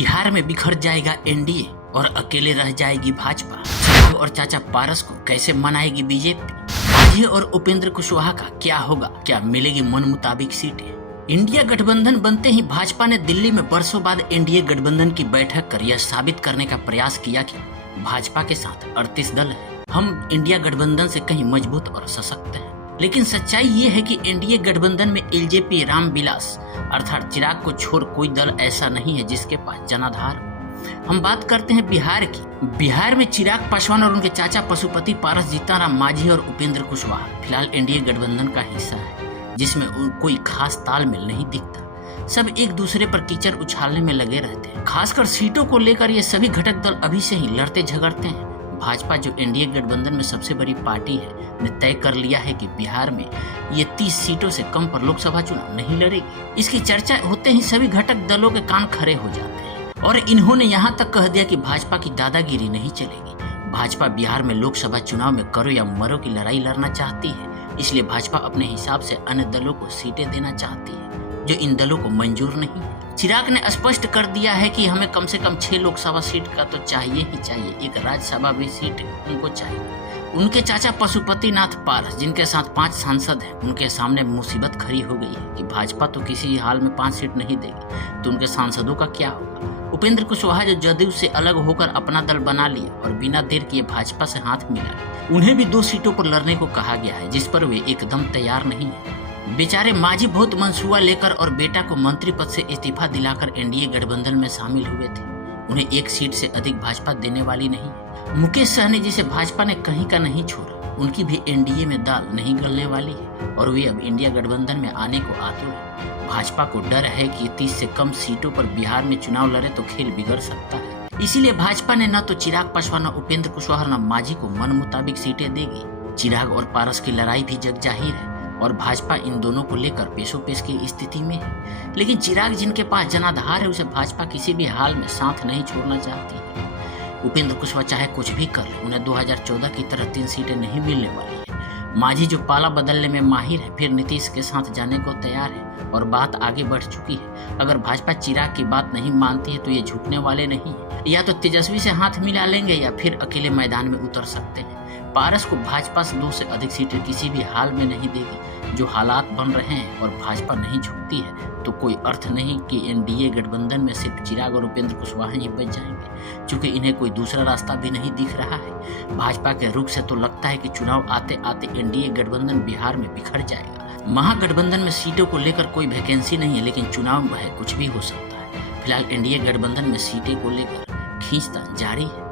बिहार में बिखर जाएगा एनडीए और अकेले रह जाएगी भाजपा। चिराग और चाचा पारस को कैसे मनाएगी बीजेपी। मांझी और उपेंद्र कुशवाहा का क्या होगा, क्या मिलेगी मन मुताबिक सीटें। इंडिया गठबंधन बनते ही भाजपा ने दिल्ली में बरसों बाद एनडीए गठबंधन की बैठक कर यह साबित करने का प्रयास किया कि भाजपा के साथ 38 दल है, हम इंडिया गठबंधन से कहीं मजबूत और सशक्त हैं। लेकिन सच्चाई ये है कि एनडीए गठबंधन में एलजेपी रामविलास अर्थात चिराग को छोड़ कोई दल ऐसा नहीं है जिसके पास जनाधार हो। हम बात करते हैं बिहार की। बिहार में चिराग पासवान और उनके चाचा पशुपति पारस, जीतनराम मांझी और उपेंद्र कुशवाहा फिलहाल एनडीए गठबंधन का हिस्सा है, जिसमें कोई खास तालमेल नहीं दिखता। सब एक दूसरे पर कीचड़ उछालने में लगे रहते हैं। खासकर सीटों को लेकर ये सभी घटक दल अभी से ही लड़ते झगड़ते हैं। भाजपा, जो एनडीए गठबंधन में सबसे बड़ी पार्टी है, ने तय कर लिया है कि बिहार में ये 30 सीटों से कम पर लोकसभा चुनाव नहीं लड़ेगी। इसकी चर्चा होते ही सभी घटक दलों के कान खड़े हो जाते हैं और इन्होंने यहाँ तक कह दिया कि भाजपा की दादागिरी नहीं चलेगी। भाजपा बिहार में लोकसभा चुनाव में करो या मरो की लड़ाई लड़ना चाहती है, इसलिए भाजपा अपने हिसाब से अन्य दलों को सीटें देना चाहती है जो इन दलों को मंजूर नहीं है। चिराग ने स्पष्ट कर दिया है कि हमें कम से कम 6 लोकसभा सीट का तो चाहिए ही चाहिए, एक राज्यसभा भी सीट उनको चाहिए। उनके चाचा पशुपति नाथ पारस, जिनके साथ 5 सांसद हैं, उनके सामने मुसीबत खड़ी हो गई है कि भाजपा तो किसी हाल में 5 सीट नहीं देगी, तो उनके सांसदों का क्या होगा। उपेंद्र कुशवाहा, जो जदयू से अलग होकर अपना दल बना लिए और बिना देर किए भाजपा से हाथ मिला, उन्हें भी 2 सीटों पर लड़ने को कहा गया है, जिस पर वे एकदम तैयार नहीं है। बेचारे मांझी बहुत मंसूबा लेकर और बेटा को मंत्री पद से इस्तीफा दिलाकर एनडीए गठबंधन में शामिल हुए थे। उन्हें 1 सीट से अधिक भाजपा देने वाली नहीं। मुकेश सहनी, जिसे भाजपा ने कहीं का नहीं छोड़ा, उनकी भी एनडीए में दाल नहीं गलने वाली है और वे अब इंडिया गठबंधन में आने को आतुर है। भाजपा को डर है कि 30 से कम सीटों पर बिहार में चुनाव लड़े तो खेल बिगड़ सकता है। इसीलिए भाजपा ने न तो चिराग पासवान, न उपेंद्र कुशवाहा, न मांझी को मन मुताबिक सीटें देगी। चिराग और पारस की लड़ाई भी जग जाहिर है और भाजपा इन दोनों को लेकर पेशोपेश की स्थिति में है। लेकिन चिराग, जिनके पास जनाधार है, उसे भाजपा किसी भी हाल में साथ नहीं छोड़ना चाहती है। उपेंद्र कुशवाहा चाहे कुछ भी कर ले, उन्हें 2014 की तरह 3 सीटें नहीं मिलने वाली है। मांझी, जो पाला बदलने में माहिर है, फिर नीतीश के साथ जाने को तैयार है और बात आगे बढ़ चुकी है। अगर भाजपा चिराग की बात नहीं मानती है तो ये झुकने वाले नहीं है। या तो तेजस्वी से हाथ मिला लेंगे या फिर अकेले मैदान में उतर सकते हैं। पारस को भाजपा से 2 से अधिक सीटें किसी भी हाल में नहीं देगी। जो हालात बन रहे हैं और भाजपा नहीं झुकती है तो कोई अर्थ नहीं कि एनडीए गठबंधन में सिर्फ चिराग और उपेंद्र कुशवाहा ही बच जाएंगे, क्योंकि इन्हें कोई दूसरा रास्ता भी नहीं दिख रहा है। भाजपा के रुख से तो लगता है कि चुनाव आते आते एनडीए गठबंधन बिहार में बिखर जाएगा। महागठबंधन में सीटों को लेकर कोई वैकेंसी नहीं है, लेकिन चुनाव में कुछ भी हो सकता है। फिलहाल एनडीए गठबंधन में सीटें को लेकर खींचतान जारी है।